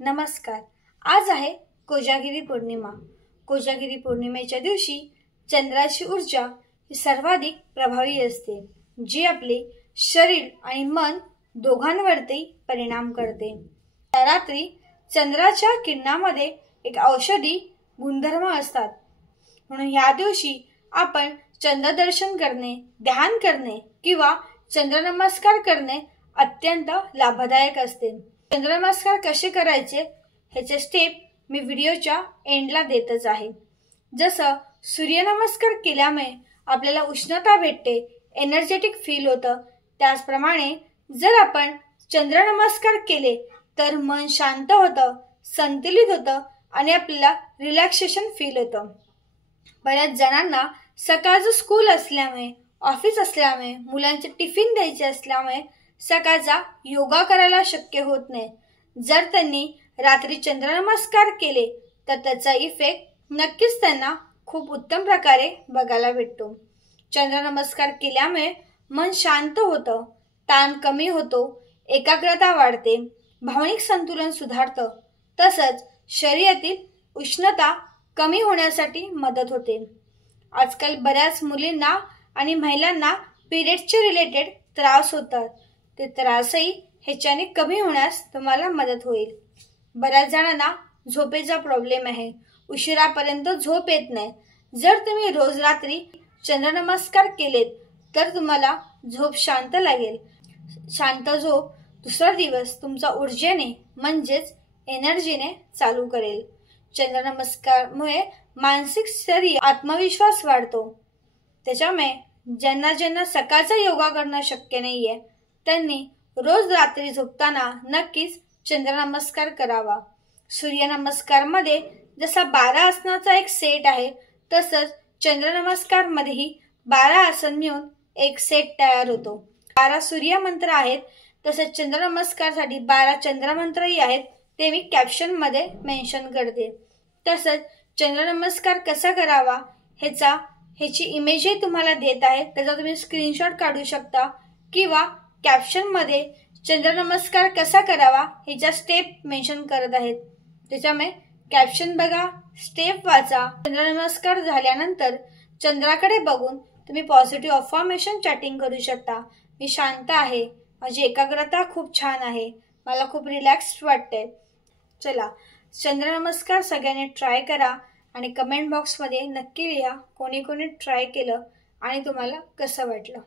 नमस्कार। आज आहे कोजागिरी पौर्णिमा। कोजागिरी पौर्णिमेच्या दिवशी चंद्राची ऊर्जा ही सर्वाधिक प्रभावी असते, जी आपले शरीर आणि मन दोघांवरती परिणाम करते। त्या रात्री चंद्राच्या किरणामध्ये एक औषधी गुणधर्म असतात, म्हणून या दिवशी आपण चंद्रदर्शन करणे, ध्यान करणे किंवा चंद्रनमस्कार करणे अत्यंत लाभदायक असते। चंद्रनमस्कार कसे करायचे ह्याचे स्टेप मी व्हिडिओच्या एंडला देतच आहे। जसं सूर्यनमस्कार केल्यामुळे आपल्याला उष्णता भेटते, एनर्जेटिक फील होतं, त्याचप्रमाणे जर आपण चंद्रनमस्कार केले तर मन शांत होतं, संतुलित होतं आणि आपल्याला रिलॅक्सेशन फील होतं। बऱ्याच जणांना सकाळचं स्कूल असल्यामुळे, ऑफिस असल्यामुळे, मुलांचे टिफिन द्यायचे असल्यामुळे सकाळचा योगा करायला शक्य होत नाही। जर त्यांनी रात्री चंद्रनमस्कार केले तर त्याचा इफेक्ट नक्कीच त्यांना खूप उत्तम प्रकारे बघायला भेटतो। चंद्रनमस्कार केल्यामुळे मन शांत होतं, ताण कमी होतो, एकाग्रता वाढते, भावनिक संतुलन सुधारतं, तसंच शरीरातील उष्णता कमी होण्यासाठी मदत होते। आजकाल बऱ्याच मुलींना आणि महिलांना पिरियड्सचे रिलेटेड त्रास होतात, ते त्रासही ह्याच्याने कमी होण्यास तुम्हाला मदत होईल। बऱ्याच जणांना झोपेचा प्रॉब्लेम आहे, उशिरापर्यंत झोप येत नाही। जर तुम्ही रोज रात्री चंद्रनमस्कार केलेत तर तुम्हाला झोप शांत लागेल। शांत झोप दुसरा दिवस तुमचा ऊर्जेने म्हणजेच एनर्जीने चालू करेल। चंद्रनमस्कारमुळे मानसिक शरीर आत्मविश्वास वाढतो। त्याच्यामुळे ज्यांना सकाळचा योगा करणं शक्य नाहीये त्यांनी रोज रात्री झोपताना नक्कीच चंद्रनमस्कार करावा। सूर्यनमस्कार मध्ये जसा 12 आसनाचा एक सेट आहे, तसंच चंद्रनमस्कार मध्येही 12 आसन मिळून एक सेट तयार होतो। 12 सूर्य मंत्र आहेत, तसेच चंद्रनमस्कारसाठी 12 चंद्रमंत्रही आहेत, ते मी कॅप्शन मध्ये मेन्शन करते। तसंच चंद्रनमस्कार कसा करावा ह्याची इमेजही तुम्हाला देत आहे, त्याचा तुम्ही स्क्रीनशॉट काढू शकता किंवा कॅप्शन मध्ये चंद्रनमस्कार कसा करावा ह्याच्या स्टेप मेन्शन करत आहेत, त्याच्यामुळे कॅप्शन बघा, स्टेप वाचा। चंद्रनमस्कार झाल्यानंतर चंद्राकडे बघून तुम्ही पॉझिटिव्ह अफर्मेशन चॅटिंग करू शकता। मी शांत आहे, माझी एकाग्रता खूप छान आहे, मला खूप रिलॅक्स वाटते। चला, चंद्रनमस्कार सगळ्यांनी ट्राय करा आणि कमेंट बॉक्समध्ये नक्की लिहा कोणी कोणी ट्राय केलं आणि तुम्हाला कसं वाटलं।